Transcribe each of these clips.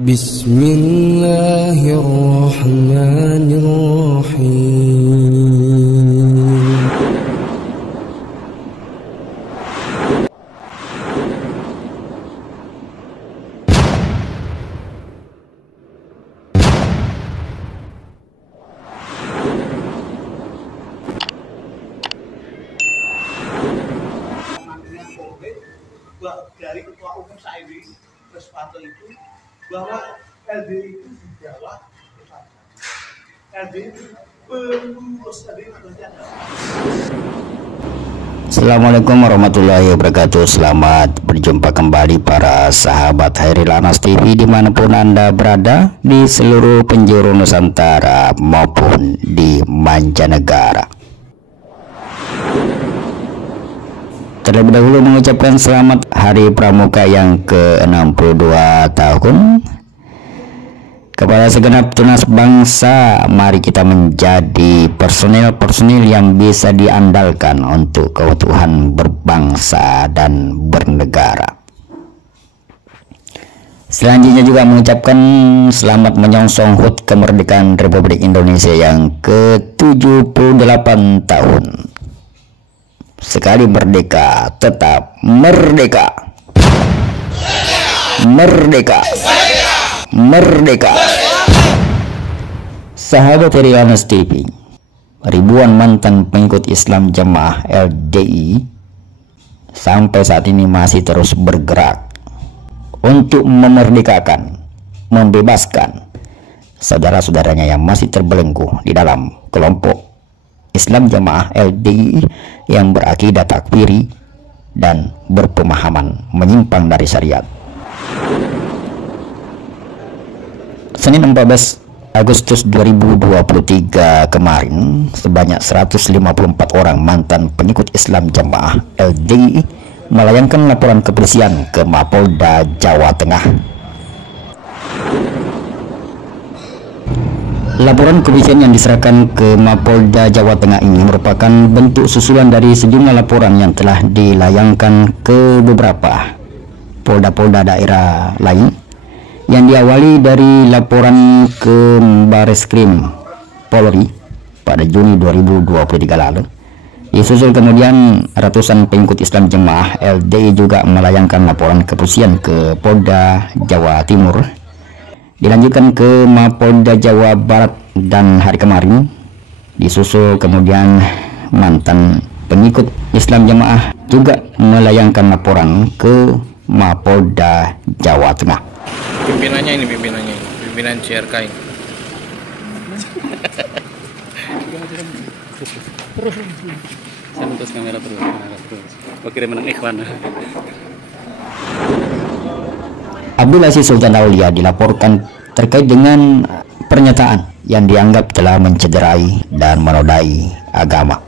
Bismillahirrahmanirrahim. Dari Ketua Umum SAID Respato itu bahwa LDI itu di bawah LDI itu pengurus LDI itu. Assalamualaikum warahmatullahi wabarakatuh. Selamat berjumpa kembali para sahabat Hairil Anas TV dimanapun Anda berada di seluruh penjuru Nusantara maupun di mancanegara. Terlebih dahulu mengucapkan selamat Hari Pramuka yang ke-62 tahun kepada segenap tunas bangsa. Mari kita menjadi personil-personil yang bisa diandalkan untuk keutuhan berbangsa dan bernegara. Selanjutnya juga mengucapkan selamat menyongsong HUT kemerdekaan Republik Indonesia yang ke-78 tahun. Sekali merdeka, tetap merdeka. Merdeka. Merdeka. Sahabat Hairil Anas TV, ribuan mantan pengikut Islam Jamaah LDI sampai saat ini masih terus bergerak untuk memerdekakan, membebaskan saudara-saudaranya yang masih terbelenggu di dalam kelompok Islam Jamaah LDI yang berakidah takfiri dan berpemahaman menyimpang dari syariat. Senin 14 Agustus 2023 kemarin, sebanyak 154 orang mantan pengikut Islam Jamaah LDI melayangkan laporan kepolisian ke Mapolda Jawa Tengah. Laporan kepolisian yang diserahkan ke Mapolda Jawa Tengah ini merupakan bentuk susulan dari sejumlah laporan yang telah dilayangkan ke beberapa polda-polda daerah lain, yang diawali dari laporan ke Bareskrim Polri pada Juni 2023 lalu. Disusul kemudian ratusan pengikut Islam Jemaah LDI juga melayangkan laporan kepolisian ke Polda Jawa Timur, dilanjutkan ke Mapolda Jawa Barat, dan hari kemarin disusul kemudian mantan pengikut Islam Jamaah juga melayangkan laporan ke Mapolda Jawa Tengah. Pimpinannya ini, pimpinan CRK ini. Terus kamera terus. Oke, menang iklan. Abdul Aziz Sultan Aulia dilaporkan terkait dengan pernyataan yang dianggap telah mencederai dan menodai agama.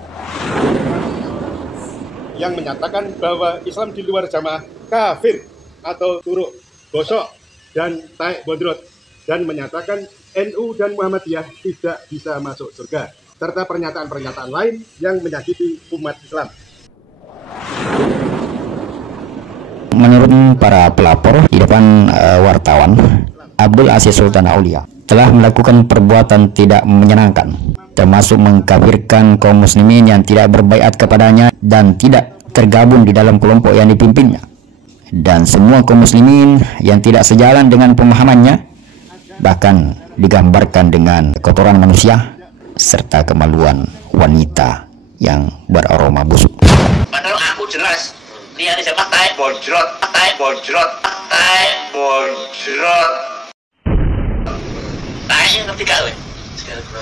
Yang menyatakan bahwa Islam di luar jamaah kafir atau turuk, bosok, dan taek bodrot, dan menyatakan NU dan Muhammadiyah tidak bisa masuk surga, serta pernyataan-pernyataan lain yang menyakiti umat Islam. Menurut para pelapor di depan wartawan, Abdul Aziz Sultan Aulia telah melakukan perbuatan tidak menyenangkan, termasuk mengkafirkan kaum muslimin yang tidak berbaiat kepadanya dan tidak tergabung di dalam kelompok yang dipimpinnya, dan semua kaum muslimin yang tidak sejalan dengan pemahamannya, bahkan digambarkan dengan kotoran manusia serta kemaluan wanita yang beraroma busuk. Padahal aku jelas lihat di sepak taek bojrot, taek bojrot, taek bojrot. Taeknya ngerti gak we?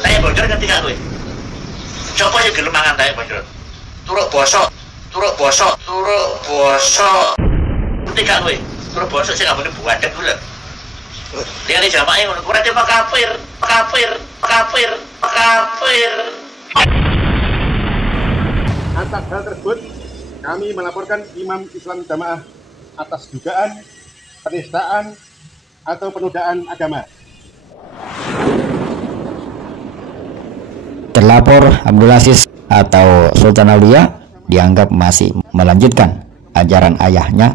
Taek bojrot ngerti gak we? Coba sih gelem mangan taek bojrot. Turuk bosok, turuk bosok, turuk bosok. Ngerti gak we? Turuk bosok sih gak boleh buadek dulu. Lihat di jamaah yang kurang dia kafir, kafir, kafir, kafir. Atas hal tersebut, kami melaporkan Imam Islam Jamaah atas dugaan penistaan atau penodaan agama. Terlapor Abdul Aziz atau Sultan Aulia dianggap masih melanjutkan ajaran ayahnya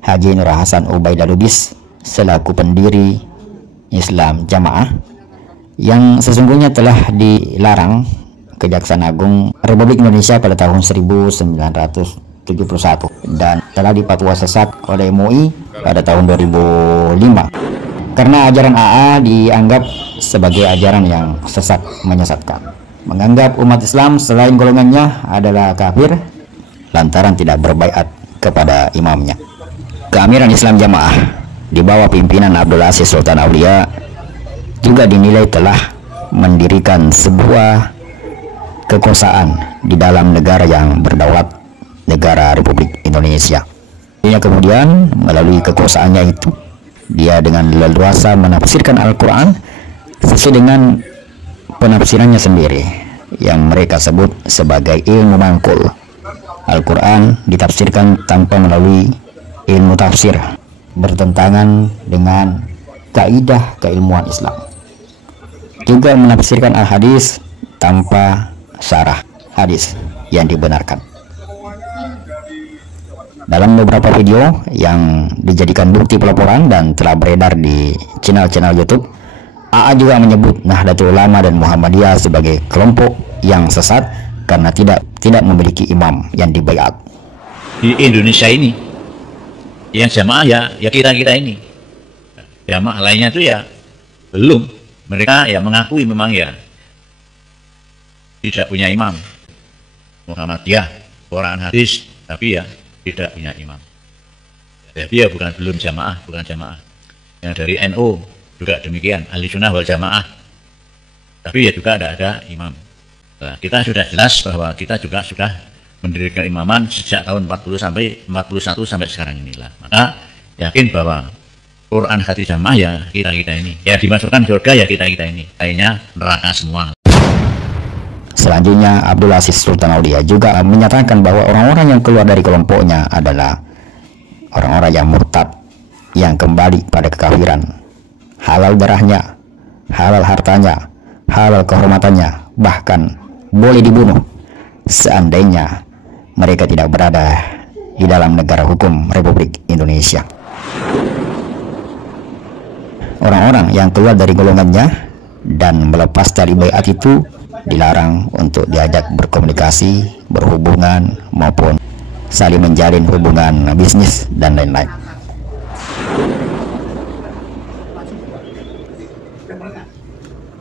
Haji Nur Hasan Ubaidah Lubis selaku pendiri Islam Jamaah yang sesungguhnya telah dilarang Kejaksaan Agung Republik Indonesia pada tahun 1971 dan telah dipatwa sesat oleh MUI pada tahun 2005 karena ajaran AA dianggap sebagai ajaran yang sesat, menyesatkan, menganggap umat Islam selain golongannya adalah kafir lantaran tidak berbaiat kepada imamnya. Keamiran Islam Jamaah di bawah pimpinan Abdul Aziz Sultan Aulia juga dinilai telah mendirikan sebuah kekuasaan di dalam negara yang berdaulat, negara Republik Indonesia. Dia kemudian melalui kekuasaannya itu, dia dengan leluasa menafsirkan Al-Quran sesuai dengan penafsirannya sendiri yang mereka sebut sebagai ilmu mangkul. Al-Quran ditafsirkan tanpa melalui ilmu tafsir, bertentangan dengan kaidah keilmuan Islam. Juga menafsirkan al-hadis tanpa syarah hadis yang dibenarkan. Dalam beberapa video yang dijadikan bukti pelaporan dan telah beredar di channel-channel YouTube, AA juga menyebut Nahdlatul Ulama dan Muhammadiyah sebagai kelompok yang sesat karena tidak memiliki imam yang dibaiat. Di Indonesia ini yang jamaah ya kita ini, jamaah lainnya itu ya belum, mereka ya mengakui memang ya tidak punya imam. Muhammadiyah Quran hadis tapi ya tidak punya imam. Jadi ya belum jamaah, bukan jamaah. Yang dari NU juga demikian, ahli sunnah wal jamaah, tapi ya juga tidak ada imam. Nah, kita sudah jelas bahwa kita juga sudah mendirikan imaman sejak tahun 40 sampai 41 sampai sekarang inilah. Maka yakin bahwa Quran hadis jamaah ya kita ini, ya dimasukkan surga ya kita ini, lainnya neraka semua. Selanjutnya Abdul Aziz Sultan Aulia juga menyatakan bahwa orang-orang yang keluar dari kelompoknya adalah orang-orang yang murtad, yang kembali pada kekafiran, halal darahnya, halal hartanya, halal kehormatannya, bahkan boleh dibunuh seandainya mereka tidak berada di dalam negara hukum Republik Indonesia. Orang-orang yang keluar dari golongannya dan melepas tali baiat itu dilarang untuk diajak berkomunikasi, berhubungan, maupun saling menjalin hubungan bisnis dan lain-lain.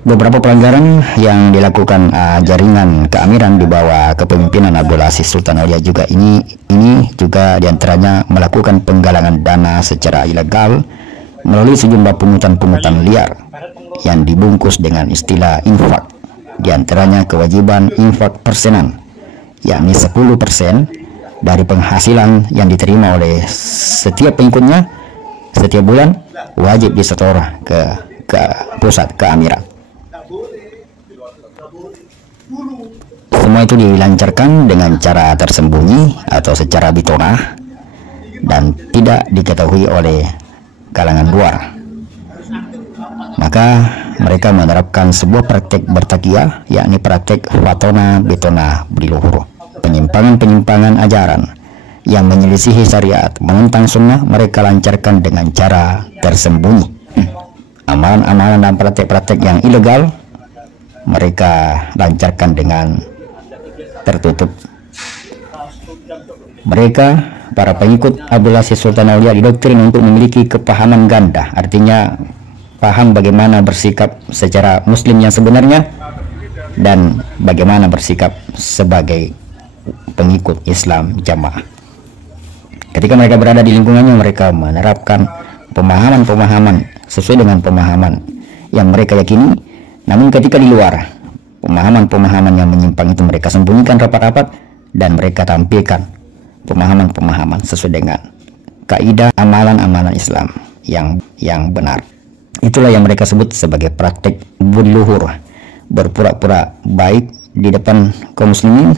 Beberapa pelanggaran yang dilakukan jaringan keamiran di bawah kepemimpinan Abdul Aziz Sultan Aulia juga ini juga diantaranya melakukan penggalangan dana secara ilegal melalui sejumlah pungutan-pungutan liar yang dibungkus dengan istilah infak. Di antaranya kewajiban infak persenan, yakni 10% dari penghasilan yang diterima oleh setiap pengikutnya setiap bulan wajib disetor ke pusat keamiran. Semua itu dilancarkan dengan cara tersembunyi atau secara bitonah dan tidak diketahui oleh kalangan luar. Maka mereka menerapkan sebuah praktek bertakiyah, yakni praktek fatona betona beriluhur. Penyimpangan-penyimpangan ajaran yang menyelisihi syariat, menentang sunnah, mereka lancarkan dengan cara tersembunyi. Amalan-amalan dan praktek-praktek yang ilegal mereka lancarkan dengan tertutup. Mereka, para pengikut Abdul Aziz Sultan Aulia, didoktrin untuk memiliki kepahaman ganda, artinya paham bagaimana bersikap secara muslim yang sebenarnya dan bagaimana bersikap sebagai pengikut Islam Jamaah. Ketika mereka berada di lingkungannya, mereka menerapkan pemahaman-pemahaman sesuai dengan pemahaman yang mereka yakini. Namun ketika di luar, pemahaman-pemahaman yang menyimpang itu mereka sembunyikan rapat-rapat dan mereka tampilkan pemahaman-pemahaman sesuai dengan kaidah amalan-amalan Islam yang benar. Itulah yang mereka sebut sebagai praktek budi luhur, berpura-pura baik di depan kaum muslimin,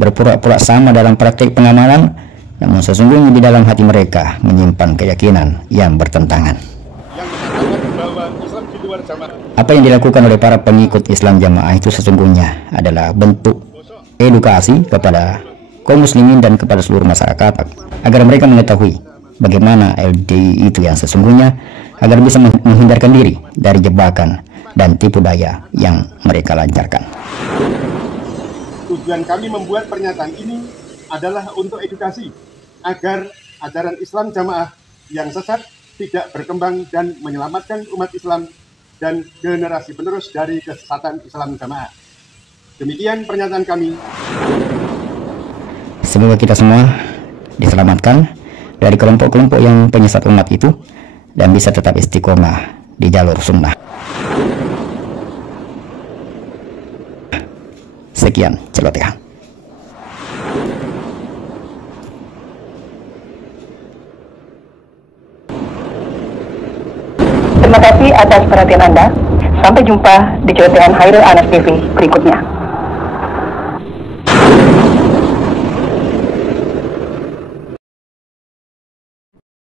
berpura-pura sama dalam praktek pengamalan, namun sesungguhnya di dalam hati mereka menyimpan keyakinan yang bertentangan. Apa yang dilakukan oleh para pengikut Islam Jamaah itu sesungguhnya adalah bentuk edukasi kepada kaum muslimin dan kepada seluruh masyarakat agar mereka mengetahui bagaimana LDI itu yang sesungguhnya agar bisa menghindarkan diri dari jebakan dan tipu daya yang mereka lancarkan. Tujuan kami membuat pernyataan ini adalah untuk edukasi agar ajaran Islam Jamaah yang sesat tidak berkembang dan menyelamatkan umat Islam dan generasi penerus dari kesesatan Islam Jamaah. Demikian pernyataan kami. Semoga kita semua diselamatkan dari kelompok-kelompok yang penyesat umat itu dan bisa tetap istiqomah di jalur sunnah. Sekian celotehan. Terima kasih atas perhatian Anda. Sampai jumpa di celotehan Hairul Anas TV berikutnya.